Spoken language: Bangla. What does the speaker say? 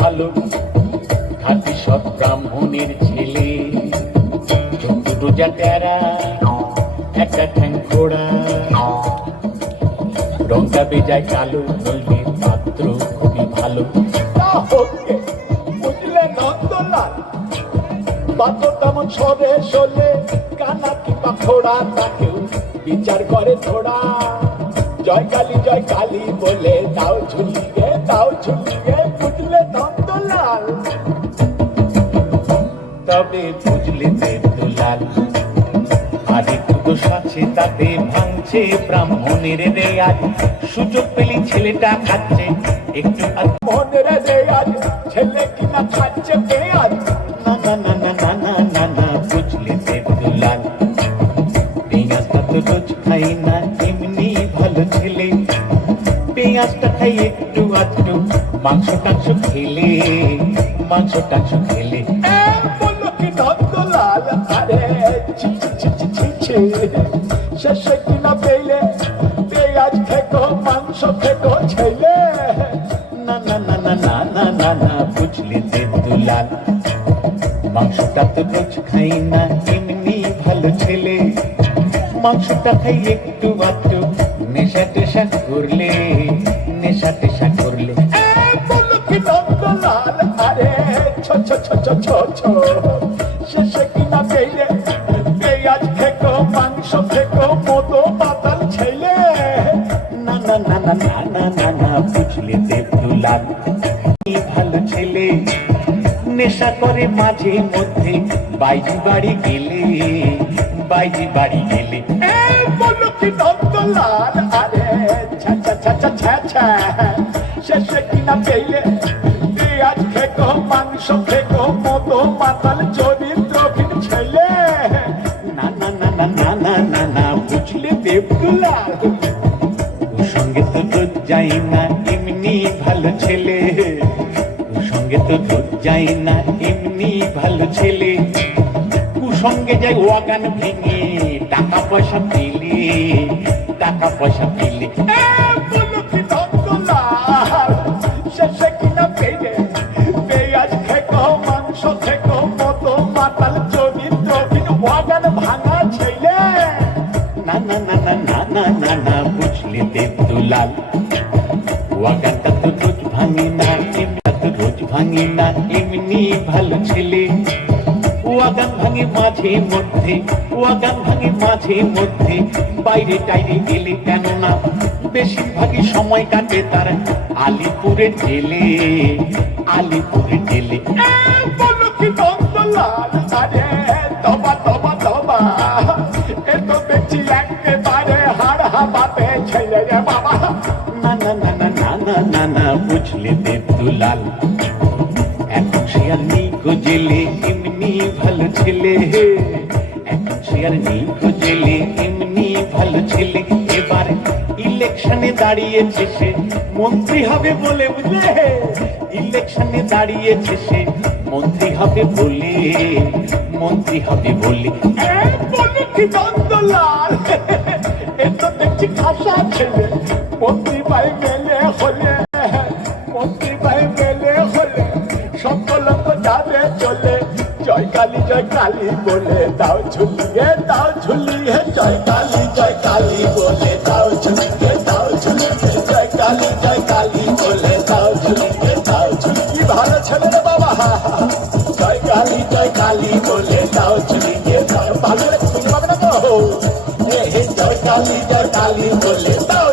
ভালো, খাঁটি সৎ ব্রাহ্মণের ছেলে। চোদ্দ রোজা টেরা, একটা ঠ্যাং খোড়া, রংটা বেজায় কালো, নইলে পাত্র খুবই ভালো। বুঝলে নন্দলাল, পাত্র তেমন সরে সলে, কানা কিংবা খোড়া তাকেও বিচার করে থোড়া। জয় কালী বলে দাও ঝুলিয়ে, দাও ঝুলিয়ে, বুঝলে নন্দলাল। তবে বুঝলে দেবদুলাল, আর একটু দোষ আছে তাতে, ভাঙছে ব্রাহ্মণের রেয়াজ। সুযোগ পেলি ছেলেটা খাচ্ছে একটু ব্রাহ্মণের রেয়াজ, ছেলে কিনা খাচ্ছে পেঁয়াজ। না না না না না না না না, বুঝলে দেবদুলাল, পেঁয়াজটা তো রোজ খাই না, এমনি ভালো ছেলে। পেঁয়াজটা খাই একটু আধটু, মাংস টাংস খেলে, মাংস টাংস খেলে। বললো কি নন্দলাল, আরে শেষে কিনা পেলে পেঁয়াজ খেকো, মাংস খেকো ছেলে। না না না না না না না না, বুঝলে দেবদুলাল, মাংসটা তো রোজ খাই না, এমনি ভালো ছেলে। মাংসটা খাই একটু আধটু, নেশা টেশা করলে, নেশা টেশা করলে। বললো কি নন্দলাল, আরে ছো ছো ছো ছো ছো ছো, শেষে কিনা পেলে পেঁয়াজ খেকো, মাংস খেকো, মতো পাতাল ছেলে। না না না না না না না না, বুঝলে দেবদুলাল, ভালো ছেলে। নেশা করে মাঝে মধ্যে, বাইজি বাড়ি গেলে, বাইজি বাড়ি গেলে। বলো কি নন্দলাল, আরে ছা ছা ছা ছা ছা ছা, শেষে কিনা পেলে পেঁয়াজ খেকো, মাংস খেকো, মতো মাতাল চরিত্রহীন ছেলে। না না না না না না না না, বুঝলে দেবদুলাল, ওর সঙ্গে তো রোজ যাই না, এমনি ভালো ছেলে। ওর সঙ্গে তো রোজ যাই না, এমনি ভালো ছেলে। কুসঙ্গে যাই ওয়াগান ভেঙে, টাকা পয়সা পেলে, টাকা পয়সা পেলে। বলো কি নন্দলাল, শেষে কিনা পেলে পেঁয়াজ খেকো, মাংস খেকো, মতো মাতাল চরিত্রহীন ওয়াগান ভাঙা ছেলে। না না না না না না না না, বুঝলে দেবদুলাল, ওয়াগানটা তো রোজ ভাঙে না, এমনি তো রোজ ভাঙে না, এমনি ভালো ছেলে। ওয়াগান ভাঙে মাঝে মধ্যে, ওয়াগান ভাঙে মাঝে মধ্যে, বাইরে টাইরে গেলে। কেননা বেশিরভাগই সময় কাটে তার আলিপুরের জেলে, আলিপুরের জেলে। বলো কি নন্দলাল, আরে তবা তবা তবা, এ তো দেখছি একেবারে হাড় হাবাতে ছেলে রে বাবা। না না না না না না না না, বুঝলে দেবদুলাল, এখন সে আর নেই গো জেলে, এমনি ভালো ছেলে। এখন সে আর নেই গো জেলে, এমনি ভালো ছেলে। এবার ইলেকশনে দাঁড়িয়েছে সে, মন্ত্রী হবে বলে, বুঝলে, ইলেকশনে দাঁড়িয়েছে সে, মন্ত্রী হবে বলে, মন্ত্রী হবে বলে। বলে কি নন্দলাল, এ তো দেখছি খাসা ছেলে। মন্ত্রী ভাই মেলে হলে, মন্ত্রী ভাই মেলে হলে, সকল তো যাবে চলে। জয় কালী বলে দাও ঝুলিয়ে, দাও ঝুলিয়ে, জয় কালী বলে দাও ঝুলিয়ে, দাও ঝুলিয়ে, জয় কালী বলে দাও ঝুলিয়ে, দাও ঝুলিয়ে। কি ভালো ছেলে রে বাবা, জয় কালী বলে দাও ঝুলিয়ে, ভালো খুঁজে পাবে না তো। জয় কালী বলে দাও